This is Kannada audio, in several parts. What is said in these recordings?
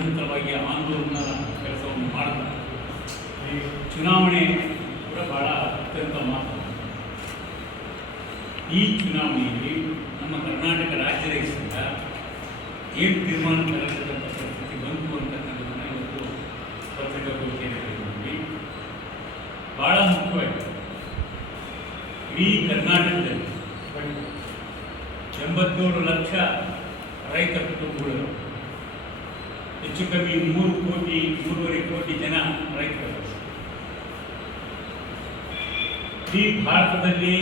ನಿರಂತರವಾಗಿ ಆಂದೋಲನ ಕೆಲಸವನ್ನು ಮಾಡ್ತಾರೆ. ಈ ಚುನಾವಣೆ ಕೂಡ ಬಹಳ ಅತ್ಯಂತ ಮಹತ್ವ ಈ ಚುನಾವಣೆಯಲ್ಲಿ ನಮ್ಮ ಕರ್ನಾಟಕ ರಾಜ್ಯ ರೈತರಿಂದ ಏನು ತೀರ್ಮಾನ ತರತಕ್ಕಂಥ ಪರಿಸ್ಥಿತಿ ಬಂತು ಅಂತಕ್ಕಂಥದ್ದನ್ನು ಇವತ್ತು ಪತ್ರಿಕಾಗೋಷ್ಠಿಯಲ್ಲಿ ಹೇಳಿದ್ವಿ ಭಾಳ ಮುಖ್ಯವಾಗಿದೆ. ಇಡೀ ಕರ್ನಾಟಕದಲ್ಲಿ ಎಂಬತ್ತೇಳು ಲಕ್ಷ ರೈತ ಕುಟುಂಬಗಳು ಹೆಚ್ಚು ಕಮ್ಮಿ ಮೂರು ಕೋಟಿ, ಮೂರುವರೆ ಕೋಟಿ ಜನ ರೈತರು. ಇಡೀ ಭಾರತದಲ್ಲಿ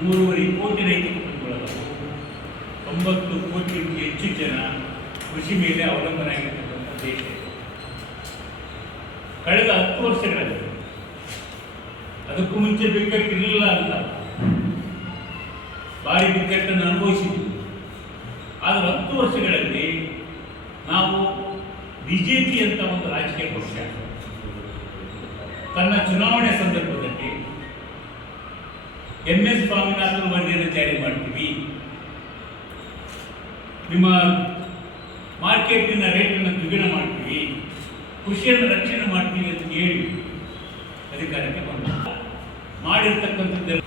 ಮೂರುವರೆ ಕೋಟಿ ರೈತ ಕುಟುಂಬಗಳು ತೊಂಬತ್ತು ಕೋಟಿಗೂ ಹೆಚ್ಚು ಜನ ಕೃಷಿ ಮೇಲೆ ಅವಲಂಬನೆಯಾಗಿರ್ತಕ್ಕಂಥ ದೇಶ. ಕಳೆದ ಹತ್ತು ವರ್ಷಗಳಲ್ಲಿ ಅದಕ್ಕೂ ಮುಂಚೆ ಬಿಕ್ಕಟ್ಟಿರಲಿಲ್ಲ ಅಂತ. ಭಾರಿ ಬಿಕ್ಕಟ್ಟನ್ನು ಅನುಭವಿಸಿದ್ವಿ. ಆದರೆ ಹತ್ತು ವರ್ಷಗಳಲ್ಲಿ ನಾವು ಬಿ ಜೆ ಪಿ ಅಂತ ಒಂದು ರಾಜಕೀಯ ಪಕ್ಷ. ತನ್ನ ಚುನಾವಣೆ ಸಂದರ್ಭದಲ್ಲಿ ಎಂ ಎಸ್ ಸ್ವಾಮಿನಾಥನ್ ವರದಿಯನ್ನು ಜಾರಿ ಮಾಡ್ತೀವಿ. ನಿಮ್ಮ ಮಾರ್ಕೆಟಿನ ರೇಟನ್ನು ದ್ವಿಗುಣ ಮಾಡ್ತೀವಿ. ಕೃಷಿಯನ್ನು ರಕ್ಷಣೆ ಮಾಡ್ತೀವಿ ಅಂತ ಹೇಳಿ ಅಧಿಕಾರಕ್ಕೆ ಬಂದ ಮಾಡಿರ್ತಕ್ಕಂಥದ್ದೆಲ್ಲ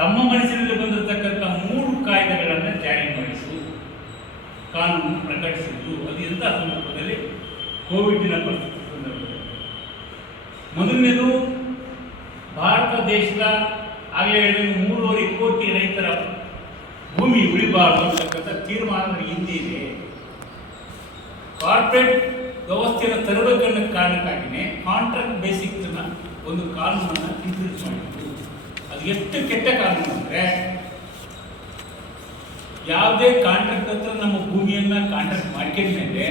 ತಮ್ಮ ಮನಸ್ಸಿನಲ್ಲಿ ಬಂದಿರತಕ್ಕಂಥ ಮೂರು ಕಾಯ್ದೆಗಳನ್ನು ಜಾರಿ ಮಾಡಿಸು, ಕಾನೂನು ಪ್ರಕಟಿಸಿದ್ದು ಅದು ಎಂಥ ಸಂದರ್ಭದಲ್ಲಿ? ಕೋವಿಡ್ನ ಪರಿಸ್ಥಿತಿ ಸಂದರ್ಭದಲ್ಲಿ. ಮೊದಲನೇದು, ಭಾರತ ದೇಶದ ಆಗಲೇ ಹೇಳಿದ ಮೂರುವರೆ ಕೋಟಿ ರೈತರ ಭೂಮಿ ಉಳಿಬಾರದು ಅಂತಕ್ಕಂಥ ತೀರ್ಮಾನದ ಹಿಂದೆ ಇದೆ ಕಾರ್ಪೊರೇಟ್ ವ್ಯವಸ್ಥೆಯನ್ನು ತರಬೇಕನ್ನೋ ಕಾರಣಕ್ಕಾಗಿಯೇ ಕಾಂಟ್ರಾಕ್ಟ್ ಬೇಸಿಕ್ನ ಒಂದು ಕಾನೂನನ್ನು ಇಂಟ್ರೊಡ್ಯೂಸ್ ಮಾಡಿದ್ದು ಅದು ಎಷ್ಟು ಕೆಟ್ಟ ಕಾನೂನು ಅಂದರೆ, ಯಾವುದೇ ಕಾಂಟ್ರಾಕ್ಟ್ ಹತ್ರ ನಮ್ಮ ಭೂಮಿಯನ್ನು ಕಾಂಟ್ರಾಕ್ಟ್ ಮಾಡ್ಕೊಂಡ ಮೇಲೆ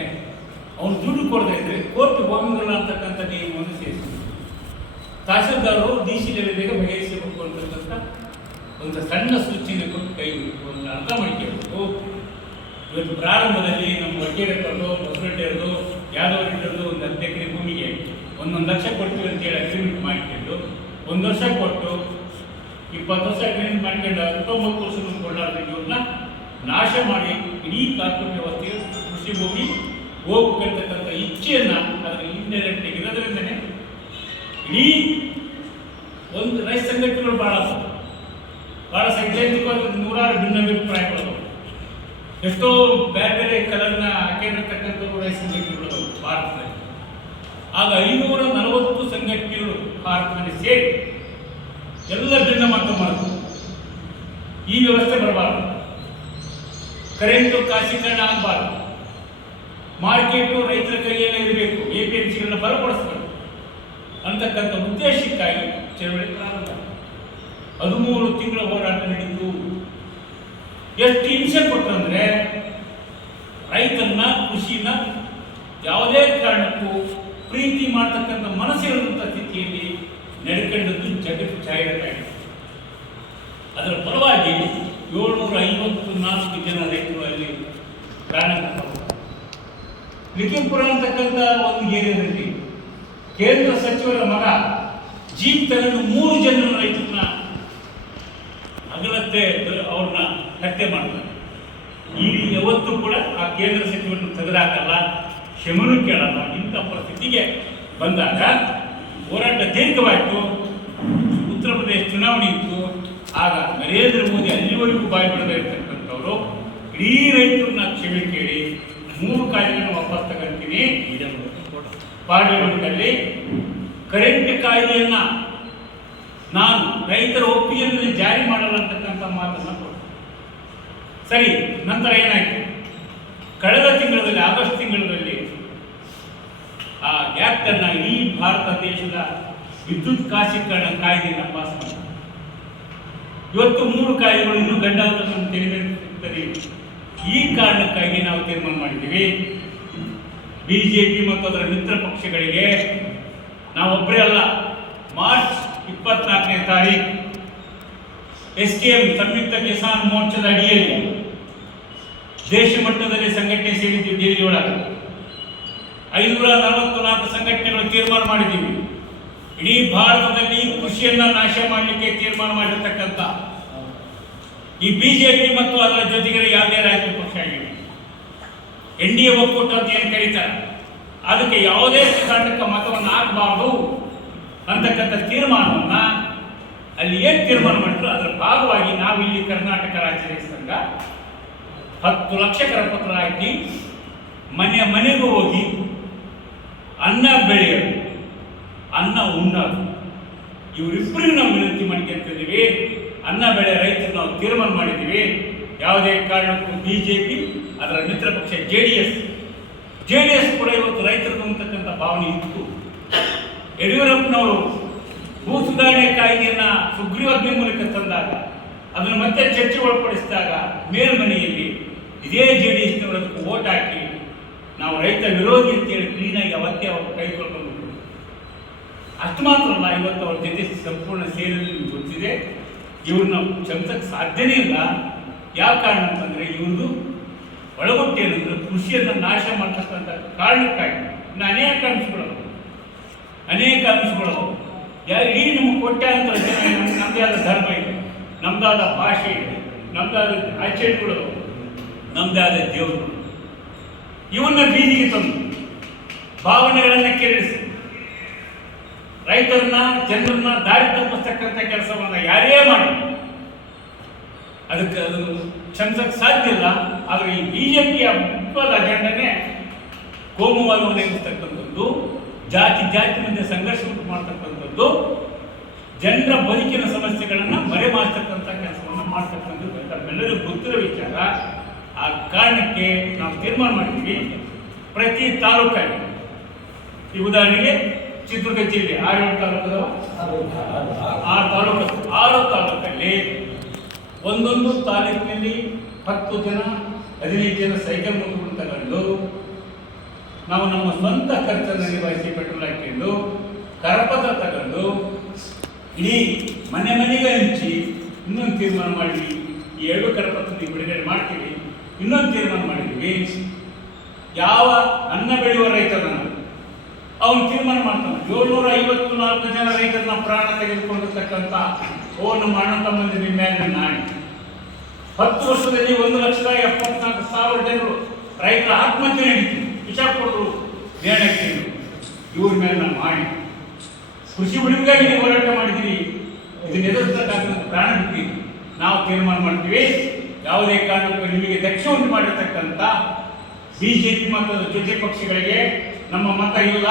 ಅವ್ರು ದುಡ್ಡು ಕೊಡದೇ ಇದ್ರೆ ಕೋರ್ಟ್ ಹೋಗಂಗಿಲ್ಲ ಅಂತಕ್ಕಂಥ ನಿಯಮವನ್ನು ಸೇರಿಸಿದ್ರು ತಹಸೀಲ್ದಾರರು ಡಿ ಸಿ ಲೆವೆಲ್ಗೆ ಬಗೆಹರಿಸಬೇಕು ಅಂತಕ್ಕಂಥ ಒಂದು ಸಣ್ಣ ಸೂಚನೆ ಕೊಟ್ಟು ಕೈ ಒಂದು ಅರ್ಥ ಮಾಡ್ಕೋಬೇಕು ಇವತ್ತು ಪ್ರಾರಂಭದಲ್ಲಿ ನಮ್ಮ ವಕೀಲರದ್ದು ಬಸವರೆಡ್ಡಿಯರದು ಯಾದವ್ ರೆಡ್ಡಿಯರದು ಒಂದು ಹತ್ತು ಎಕರೆ ಭೂಮಿಗೆ ಒಂದೊಂದು ಲಕ್ಷ ಕೊಡ್ತೀವಿ ಅಂತೇಳಿ ಅಗ್ರಿಮೆಂಟ್ ಮಾಡ್ಕೊಂಡು, ಒಂದು ವರ್ಷ ಕೊಟ್ಟು ಇಪ್ಪತ್ತು ವರ್ಷ ಅಗ್ರಿಮೆಂಟ್ ಮಾಡ್ಕೊಂಡು ಹತ್ತೊಂಬತ್ತು ವರ್ಷ ಕೊಳ್ಳಾರ್ದ ಇವ್ರನ್ನ ನಾಶ ಮಾಡಿ ಇಡೀ ಕಾರ್ಪೊರೇಟ್ ವ್ಯವಸ್ಥೆಯ ಕೃಷಿ ಭೂಮಿ ಹೋಗ್ಬೇಕಂತಕ್ಕಂಥ ಇಚ್ಛೆಯನ್ನು ಅದರ ಇಂಡೈರೆಕ್ಟ್ ಇರೋದ್ರಿಂದನೇ ಇಡೀ ಒಂದು ರೈತ ಸಂಘಟನೆಗಳು ಭಾಳ. ಭಾಳ ಸೈದ್ಧಾಂತಿಕವಾಗಿ ನೂರಾರು ಭಿನ್ನಾಭಿಪ್ರಾಯಗಳು ಎಷ್ಟೋ ಬೇರೆ ಬೇರೆ ಕಲರ್ನ ಹಾಕೊಂಡಿರ್ತಕ್ಕಂಥವು ರೈತ ಸಂಘಟನೆಗಳು ಭಾರತದಲ್ಲಿ ಆಗ ಐನೂರ ನಲವತ್ತು ಸಂಘಟನೆಗಳು ಭಾರತದಲ್ಲಿ ಸೇರಿ ಎಲ್ಲ ಭಿನ್ನ ಮಾತ್ರ ಮಾಡುತ್ತೆ ಈ ವ್ಯವಸ್ಥೆ ಬರಬಾರ್ದು. ಕರೆಂಟು ಖಾಸೀಕರಣ ಆಗಬಾರ್ದು. ಮಾರ್ಕೆಟು ರೈತರ ಕೈಯಲ್ಲೇ ಇರಬೇಕು. ಎ ಪಿ ಎಂ ಸಿಗಳನ್ನ ಬಲಪಡಿಸ್ಬೇಕು. ಅಂತಕ್ಕಂಥ ಉದ್ದೇಶಕ್ಕಾಗಿ ಚಳವಳಿ ಪ್ರಾರಂಭ. ಹದಿಮೂರು ತಿಂಗಳ ಹೋರಾಟ ನಡೀತು. ಎಷ್ಟು ಹಿಂಸೆ ಕೊಟ್ಟಂದ್ರೆ ರೈತನ್ನ, ಕೃಷಿನ ಯಾವುದೇ ಕಾರಣಕ್ಕೂ ಪ್ರೀತಿ ಮಾಡ್ತಕ್ಕಂಥ ಮನಸ್ಸಿರುವಂಥ ಸ್ಥಿತಿಯಲ್ಲಿ ನಡ್ಕೊಂಡದ್ದು ಜಗತ್ತು ಜಾಹೀರಾತಾಗಿದೆ ಅದರ ಪರವಾಗಿ ಏಳ್ನೂರ ಐವತ್ತು ನಾಲ್ಕು ಜನ ರೈತರು ಅಲ್ಲಿ ಪ್ರಾಣ ಅಂತಕ್ಕಂಥ ಒಂದು ಏರಿಯಾದಲ್ಲಿ ಕೇಂದ್ರ ಸಚಿವರ ಮಗ ಜೀಪ್ ತಗೊಂಡು ಮೂರು ಜನ ರೈತರನ್ನ ಅಗಲತ್ತೆ ಅವ್ರನ್ನ ಹತ್ಯೆ ಮಾಡ್ತಾರೆ. ಈ ಯಾವತ್ತೂ ಕೂಡ ಆ ಕೇಂದ್ರ ಸಚಿವರನ್ನು ತೆಗೆದಾಕಲ್ಲ ಕ್ಷಮನೂ ಕೇಳಲ್ಲ ಇಂಥ ಪರಿಸ್ಥಿತಿಗೆ ಬಂದಾಗ ಹೋರಾಟ ದೀರ್ಘವಾಯಿತು. ಉತ್ತರ ಪ್ರದೇಶ ಚುನಾವಣೆ ಇತ್ತು. ಆಗ ನರೇಂದ್ರ ಮೋದಿ ಅಲ್ಲಿವರೆಗೂ ಬಾಯಿ ಬಿಡದೇ ಇರ್ತಕ್ಕಂಥವರು ಇಡೀ ರೈತರನ್ನ ಕ್ಷಮೆ ಕೇಳಿ ಮೂರು ಕಾಯ್ದೆಗಳನ್ನು ವಾಪಸ್ ತಗೊಂತೀನಿ ಪಾರ್ಲಿಮೆಂಟ್ನಲ್ಲಿ ಕರೆಂಟ್ ಕಾಯ್ದೆಯನ್ನ ನಾನು ರೈತರ ಒಪ್ಪಿಗೆಯನ್ನು ಜಾರಿ ಮಾಡಲಂತಕ್ಕಂಥ ಮಾತನ್ನು ಕೊಟ್ಟು. ಸರಿ, ನಂತರ ಏನಾಯಿತು? ಕಳೆದ ತಿಂಗಳಲ್ಲಿ, ಆಗಸ್ಟ್ ತಿಂಗಳಲ್ಲಿ ಆ ಆ್ಯಕ್ಟನ್ನು ಇಡೀ ಭಾರತ ದೇಶದ ವಿದ್ಯುತ್ ಖಾಸೀಕರಣ ಕಾಯ್ದೆಯನ್ನು ಪಾಸ್ ಇವತ್ತು ಮೂರು ಕಾಯ್ದೆಗಳು ಇನ್ನೂ ಗಂಡಾಂತರವನ್ನು ತೆರೆದಿರುತ್ತದೆ. ಈ ಕಾರಣಕ್ಕಾಗಿ ನಾವು ತೀರ್ಮಾನ ಮಾಡಿದ್ದೀವಿ. ಬಿಜೆಪಿ ಮತ್ತು ಅದರ ಮಿತ್ರ ಪಕ್ಷಗಳಿಗೆ ನಾವೊಬ್ಬರೇ ಅಲ್ಲ, ಮಾರ್ಚ್ ಇಪ್ಪತ್ನಾಲ್ಕನೇ ತಾರೀಕು S K M Samyukt Kisan ಮೋರ್ಚಾದ ಅಡಿಯಲ್ಲಿ ದೇಶ ಮಟ್ಟದಲ್ಲಿ ಸಂಘಟನೆ ಸೇರಿದ್ದು ದೆಹಲಿಯೊಳಗೆ ಐನೂರ ನಲವತ್ತು ನಾಲ್ಕು ಸಂಘಟನೆಗಳು ತೀರ್ಮಾನ ಮಾಡಿದ್ದೀವಿ ಇಡೀ ಭಾರತದಲ್ಲಿ ಕೃಷಿಯನ್ನ ನಾಶ ಮಾಡಲಿಕ್ಕೆ ತೀರ್ಮಾನ ಮಾಡಿರ್ತಕ್ಕಂಥ ಈ ಬಿಜೆಪಿ ಮತ್ತು ಅದರ ಜೊತೆಗೆ ಯಾವುದೇ ರಾಜಕೀಯ ಪಕ್ಷ ಆಗಿವೆ ಎನ್ ಡಿ ಎ ಒಕ್ಕೂಟ ಅಂತ ಏನು ಕರೀತಾರೆ? ಅದಕ್ಕೆ ಯಾವುದೇ ಕಾರಣಕ್ಕೆ ಮತವನ್ನು ಹಾಕಬಾರ್ದು ಅಂತಕ್ಕಂಥ ತೀರ್ಮಾನವನ್ನು ಅಲ್ಲಿ ಏನು ತೀರ್ಮಾನ ಮಾಡಿದ್ರು, ಅದರ ಭಾಗವಾಗಿ ನಾವಿಲ್ಲಿ ಕರ್ನಾಟಕ ರಾಜ್ಯ ಸಂಘ ಹತ್ತು ಲಕ್ಷ ಕರಪತ್ರ ಹಾಕಿ ಮನೆ ಮನೆಗೂ ಹೋಗಿ ಅನ್ನ ಬೆಳೆಯೋದು ಅನ್ನ ಉಣ್ಣೋದು. ಇವರಿಬ್ಬರಿಗೂ ನಾವು ವಿನಂತಿ ಮಾಡ್ಕೊಂತಿದ್ದೀವಿ ಅನ್ನ ಬೆಳೆ ರೈತರು ನಾವು ತೀರ್ಮಾನ ಮಾಡಿದ್ದೀವಿ. ಯಾವುದೇ ಕಾರಣಕ್ಕೂ ಬಿ ಜೆ ಪಿ ಅದರ ಮಿತ್ರ ಪಕ್ಷ J D S J D S ಕೂಡ ಇವತ್ತು ರೈತರದ್ದು ಅಂತಕ್ಕಂಥ ಭಾವನೆ ಇತ್ತು. ಯಡಿಯೂರಪ್ಪನವರು ಭೂ ಸುಧಾರಣೆ ಕಾಯ್ದೆಯನ್ನು ಸುಗ್ರೀವಾಜ್ಞೆ ಮೂಲಕ ತಂದಾಗ, ಅದನ್ನು ಮತ್ತೆ ಚರ್ಚೆ ಒಳಪಡಿಸಿದಾಗ ಮೇಲ್ಮನೆಯಲ್ಲಿ ಇದೇ ಜೆ ಡಿ ಎಸ್ನವರು ಓಟ್ ಹಾಕಿ ನಾವು ರೈತ ವಿರೋಧಿ ಅಂತೇಳಿ ಕ್ಲೀನಾಗಿ ಅವತ್ತೇ ಅವರು ಕೈಗೊಳ್ಕೊಂಡು ಅಷ್ಟು ಮಾತ್ರ ಅಲ್ಲ, ಇವತ್ತು ಅವ್ರ ಜೊತೆ ಸಂಪೂರ್ಣ ಸೇರಲು ಗೊತ್ತಿದೆ, ಇವ್ರನ್ನ ಕ್ಷಮಿಸಕ್ಕೆ ಸಾಧ್ಯನೇ ಇಲ್ಲ. ಯಾವ ಕಾರಣ ಅಂತಂದರೆ ಇವ್ರದ್ದು ಒಳಗೊಟ್ಟು ಏನಂದ್ರೆ ಕೃಷಿಯನ್ನು ನಾಶ ಮಾಡ್ತಕ್ಕಂಥ ಕಾರಣಕ್ಕಾಗಿ. ಇನ್ನು ಅನೇಕ ಅಂಶಗಳು. ಅನೇಕ ಅಂಶಗಳು. ಇಡೀ ನಮ್ಮ ಕೊಟ್ಟೆ ಜನ ನಮ್ಮದೇ ಆದ ಧರ್ಮ ಇದೆ. ನಮ್ಮದಾದ ಭಾಷೆ ಇದೆ. ನಮ್ಮದಾದ ಆಚರಣೆಗಳು. ನಮ್ಮದೇ ಆದ ದೇವರು. ಇವನ್ನ ಬೀದಿಗೆ ತಂದು ಭಾವನೆಗಳನ್ನ ಕೆರಳಿಸಿ. ರೈತರನ್ನ, ಜನರನ್ನ ದಾರಿ ತಪ್ಪಿಸ್ತಕ್ಕಂಥ ಕೆಲಸವನ್ನ ಯಾರೇ ಮಾಡಿ. ಅದಕ್ಕೆ ಅದು ಕ್ಷಮಿಸಕ್ಕೆ ಸಾಧ್ಯ ಇಲ್ಲ. ಆದರೆ ಈ ಬಿಜೆಪಿಯ ಮುಖ್ಯವಾದ ಅಜೆಂಡನೇ ಕೋಮುವಾಗಿ ಒದಗಿಸ್ತಕ್ಕಂಥದ್ದು, ಜಾತಿ ಜಾತಿ ಮಧ್ಯೆ ಸಂಘರ್ಷ ಉಂಟು ಮಾಡ್ತಕ್ಕಂಥದ್ದು, ಜನರ ಬದುಕಿನ ಸಮಸ್ಯೆಗಳನ್ನು ಮರೆಮಾಡ್ತಕ್ಕಂಥ ಕೆಲಸವನ್ನು ಮಾಡ್ತಕ್ಕಂಥದ್ದು ತಮ್ಮೆಲ್ಲರಿಗೂ ಗೊತ್ತಿರೋ ವಿಚಾರ. ಆ ಕಾರಣಕ್ಕೆ ನಾವು ತೀರ್ಮಾನ ಮಾಡಿದ್ವಿ ಪ್ರತಿ ತಾಲೂಕಲ್ಲಿ. ಈ ಉದಾಹರಣೆಗೆ ಚಿತ್ರದುರ್ಗ ಜಿಲ್ಲೆ, ಆರು ತಾಲೂಕು ಆರು ತಾಲೂಕು ಆರು ತಾಲೂಕಲ್ಲಿ ಒಂದೊಂದು ತಾಲೂಕಿನಲ್ಲಿ ಹತ್ತು ಜನ ಹದಿನೈದು ಜನ ಸೈಕಲ್ ಮುಖಗಳು ತಗೊಂಡು ನಾವು ನಮ್ಮ ಸ್ವಂತ ಖರ್ಚನ್ನು ನಿಭಾಯಿಸಿ ಪೆಟ್ರೋಲ್ ಹಾಕಿಕೊಂಡು ಕರಪತ್ರ ತಗೊಂಡು ಇಡೀ ಮನೆ ಮನೆಗೆ ಹಂಚಿ ಇನ್ನೊಂದು ತೀರ್ಮಾನ ಮಾಡಿ ಈ ಎರಡು ಕರಪತ್ರ ಬಿಡುಗಡೆ ಮಾಡ್ತೀವಿ. ಇನ್ನೊಂದು ತೀರ್ಮಾನ ಮಾಡಿದ್ವಿ ಯಾವ ಅನ್ನ ಬೆಳೆಯುವ ರೈತರನ್ನು ಅವನು ತೀರ್ಮಾನ ಮಾಡ್ತಾನೆ. ಏಳ್ನೂರ ಐವತ್ತು ನಾಲ್ಕು ಜನ ರೈತರನ್ನ ಪ್ರಾಣ ತೆಗೆದುಕೊಂಡಿರ್ತಕ್ಕಂಥ, ಓ, ನಮ್ಮ ಅಣ್ಣ ತಮ್ಮಂದಿರ ಮೇಲೆ ನಾಡಿ ಹತ್ತು ವರ್ಷದಲ್ಲಿ ಒಂದು ಲಕ್ಷದ ಎಪ್ಪತ್ನಾಲ್ಕು ಸಾವಿರ ಜನರು ರೈತರ ಆತ್ಮಹತ್ಯೆ ನಡೀತು ವಿಚಾರ ಕೊಡರು ನಿರ್ಣಯಕ್ಕೆ ಇವ್ರ ಮೇಲೆ ನಾನು ಮಾಡಿ ಕೃಷಿ ಉಳಿವಿಗಾಗಿ ಹೋರಾಟ ಮಾಡಿದ್ದೀರಿ. ಇದನ್ನ ಎದುರಿಸಕ್ಕಾಗ ಪ್ರಾಣ ಬಿಡ್ತೀವಿ ನಾವು ತೀರ್ಮಾನ ಮಾಡ್ತೀವಿ. ಯಾವುದೇ ಕಾರಣಕ್ಕೂ ನಿಮಗೆ ದಕ್ಷ ಉಂಟು ಮಾಡಿರ್ತಕ್ಕಂಥ ಬಿಜೆಪಿ ಮತ್ತು ಅದರ ಜೊತೆ ಪಕ್ಷಗಳಿಗೆ ನಮ್ಮ ಮತ ಇಲ್ಲ.